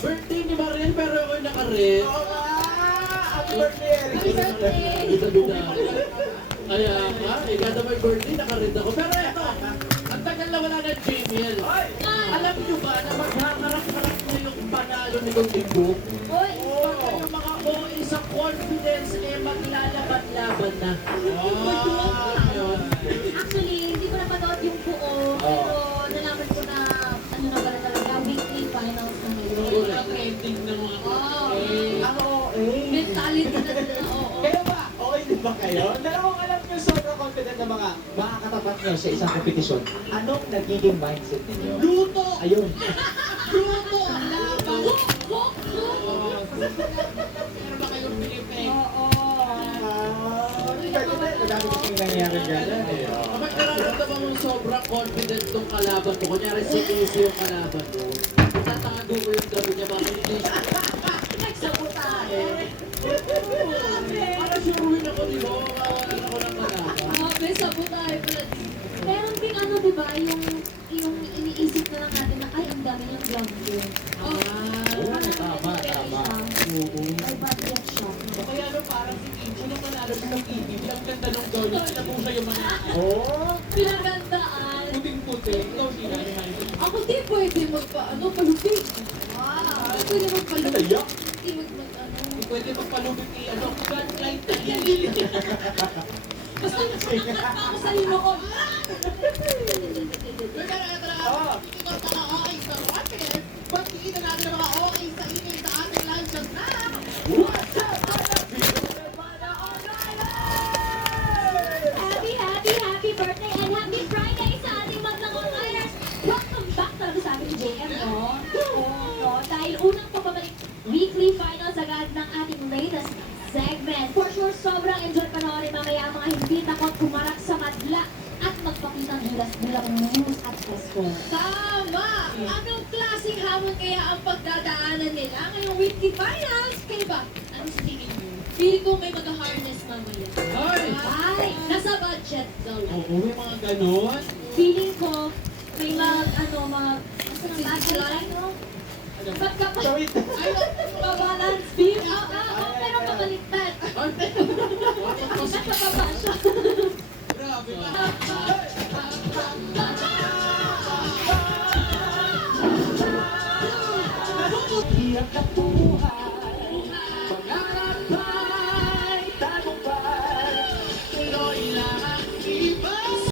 Birthday ni Mariel pero ako'y nakaret. Happy birthday! Kaya nga, kada may birthday, nakaret ako. Pero ito, ang tagal na wala ng Gmail. Alam nyo ba na maghaharap-harap na yung panalo ni Kong Linggo? Baka yung mga OA sa confidence eh maglalaban-laban na. Actually, hindi ko napanood yung buo, pero nalaman ko na ano na pala talaga, weekly finals na ngayon. Trending ng mga Mentality na nila, oo. Kaya ba, okay din ba kayo? Dalawang alam nyo, sobrang confident na mga katapat nyo sa isang kompetisyon. Anong nagiging mindset ninyo? luto! Ayun. Luto! Ang laban! Cook! Meron ba kayong Pilipin? Oo. Madami kasing nangyayari dyan. Kapag nararamdaman mong sobrang confident tong kalaban mo, kunyari si Casey yung kalaban mo, tatago mo yung damo niya, baka hindi siya. Nagsabotahe. Para sure win ako, di ba? Makawalan ako ng kalaban. May sabotahe pala din. Meron ding ano, di ba, yung iniisip na lang natin na, ay, ang dami yung glove ko. Tama. Ay, ba't yan siya? O kaya ano, parang si Kicho nung manalo siya ng TV, ang ganda nung goal, nabuo siya yung mga Pinagandaan. puting-puti. Ikaw, sila ni Mario. Ako di pwede palupit. Wow. Pwede magpalupit. Naiyak? Hindi ano. Hindi pwede magpalubit ni gunlight na Basta ako sa linoon. Pagkikita natin ang mga okay sa email sa ating live chat na What's up? Happy birthday and happy Friday sa ating mga online-ers. Welcome back talaga sa ating JM, no? Oo, dahil unang pababalik weekly finals agad ng ating latest segment. For sure, sobrang enjoy panoorin mamaya mga hindi takot kumarap sa madla at magpakita ng bulas-bulang news at score. Tama! Anong klaseng hamon kaya ang pagdadaanan nila ngayong weekly finals? Kayo ba? Ano sa tingin mo? Feeling ko may mag-harness mamaya. Ay! Ay! Nasa budget daw lang. Oo, may mga ganon. Feeling ko, may balance beam. Pero pabaliktad. Nakababa siya. Grabe ba? Hirap na buhay.